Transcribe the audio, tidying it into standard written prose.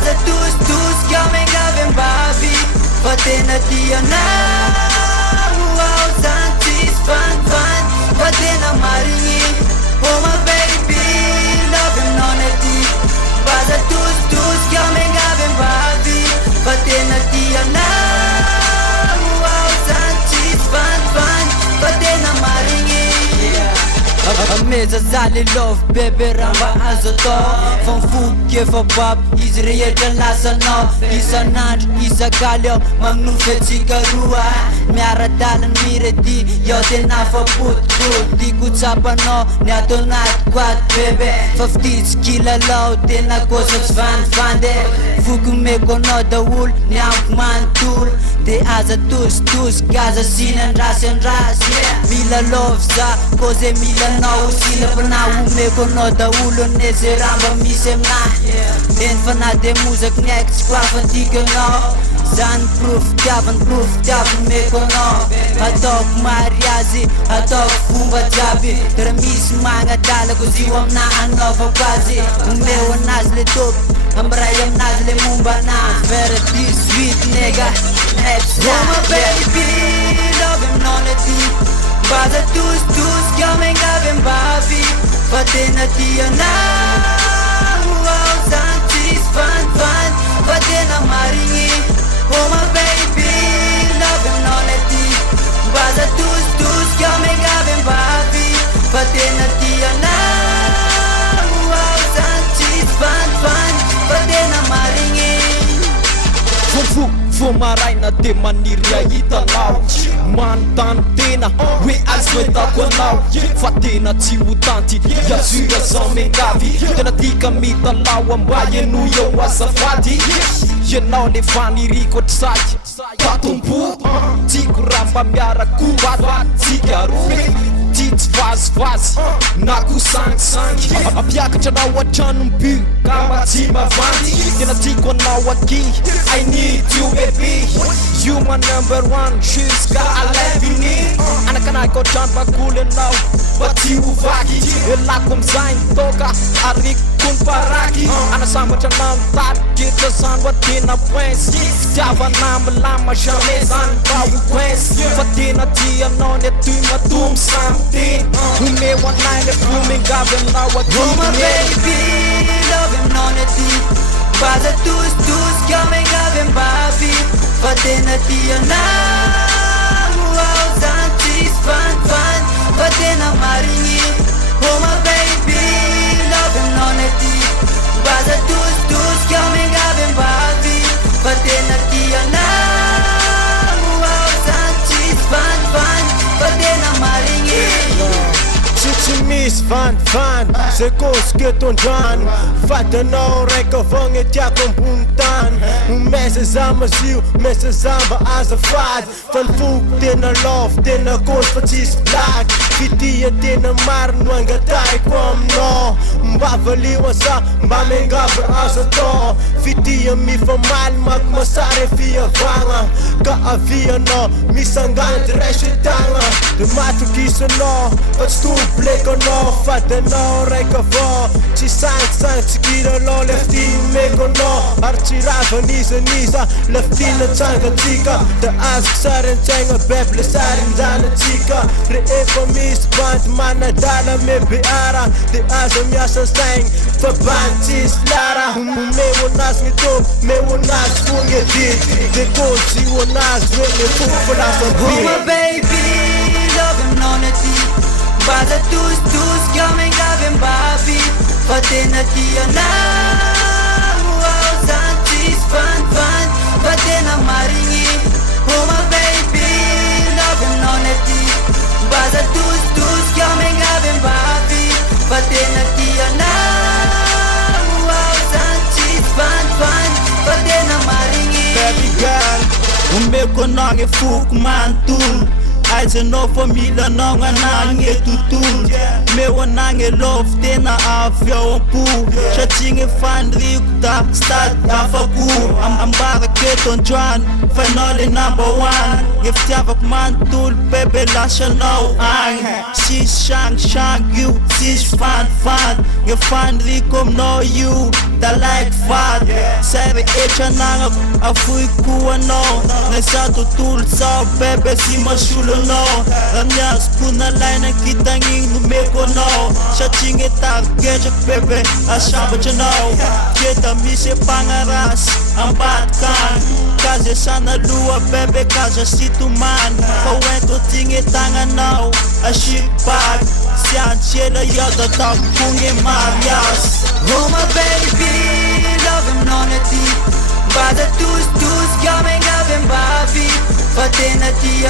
Baza tustusika mengavy ambavy fa tena tianao ao zany tsisy vanivany fa tena marigny. Oh my baby, love aminao ny aty. Baza tustusika mengavy ambavy fa tena tianao ao zany tsisy vanivany fa tena marigny. Ameza zale love bebe ramba azo atao fa mifoky efa babo izy rehetra lasanao. Isan'andro isagaly ao magnofy atsika roa miara-dalany miredy iaho tena fa potipoty tiako tsapanao ny ato anaty quaty bebe fa fititsy kilalao tena kosa tsy vandivandy foky meko anao daholo ny amiko manontolo de aza tositosika aza sinandrasy andrasy mila love za koze mila nao silapana omeko anao daholo an'izay ramba misy aminahy eny fanahy de mozaky ny aiky tsy koafantika anao zany proof tiavany meko anao ataoko mariazy ataoko fomba jiaby tara misy magnadalako zio amina anaovako azy omeo anazy le topo amray aminazy le momba anazy vera 18 nega oh my baby, love aminao ny aty. Baza tustusika mengavy ambavy fa tena tianao ao zany tsisy vanivany fa tena marigny. Oh my baby, love aminao ny aty. Baza tustusika mengavy ambavy fa tena tianao ao zany tsisy vanivany fa tena marigny. Vo maraina de maniry ahitanao manontany tena hoe azy mahitako anao fa tena tsy hotanty iazura zao mengavy tena tika mitalao amba eno eo azafady ianao le faniriko otrsaky tatompo tiako raha mba miarakoa tsika roe ty tsy vazivazy na ko sangisangy ampiakatra anao atrano-mby ka mba tsy mavandy tena tiako anao aky I need you baby you my number one jusqu'à l'infini anakanahiko atrano bakoly anao mba tsy hovaky elako amizay toka ariko ny paraky anasambatra anao mitariky zany wa tena prince fitiavana milama jamais zany mba ho coince fa tena tianao ny aty matomy samteny omeo anay le fo mengavy aminao aty. Oh my baby, love aminao ny aty. Baza tustusika mengavy ambavy fa tena tianao ao zany tsisy vanivany fa tena marigny. Oh my baby, love aminao ny aty. Baza tustusika mengavy ambavy fa tena tianao ao zany tsisy vanivany fa tena marigny. Tsy misy vanivany zay kosika eto andrano fatanao raika avao tiako ambony tany omesa za mazio mesa za mba azafady fa nifoko tena love tena kosy fa tsisy blaky fitia tena maro no angataiko aminao mba valio za mba mengavy azo atao fitia mifamaly mako masary fiavagna ka avianao misanganty resetagna de matokisanao fa tsy tomplekanao fadanao raika avao tsy sangisangy tsy kiranao lefty mekanao ary tsy ravanizaniza leftina tsangatsika da azoko sary an-tsaigna beble sary anjanatsika rehefa misy bandy manadala mebeara de aza miasa saigny fa bandy tsisy lara omeo anazy ny tompo meo anazy fo ny adity de kôzio anazy hoe le fofo lasa Oh my baby, love aminao ny aty. Baza tustusika mengavy ambavy fa tena tianao ao zany tsisy vanivany fa tena marigny. Oh my baby, love aminao ny aty. Baza tustusika mengavy ambavy fa tena tianao ao zany tsisy vanivany fa tena marigny. Baby girl, omeko anao ny foko manontolo aizanao fa milanao gn'anahy gne tontolo meo anahy gne love tena avy ao am-po satria gne faniriko da stady afako ambarako eto androany fa anao le number one gne fitiavako manontolo bebe lasanao agny sisy sangisangy io sisy vanivany gne faniriko aminao io hita like fady Sarehetra anagnako avoy koa anao Na za tontolo zao bebe sy masolo anao Raha miazoko nalaina kitagniny nomeko anao Satria gne tarigetrako bebe asambatra anao Keta misy empagnarasy ambadikany Kaza sanaloha bebe kaza sitomany Fa oento ty gne tagnanao asipag Sy antsela iada tapoko gne mariage Oh my baby, love him non è ti Vada tus, chiama in gave in bavi Fa te na ti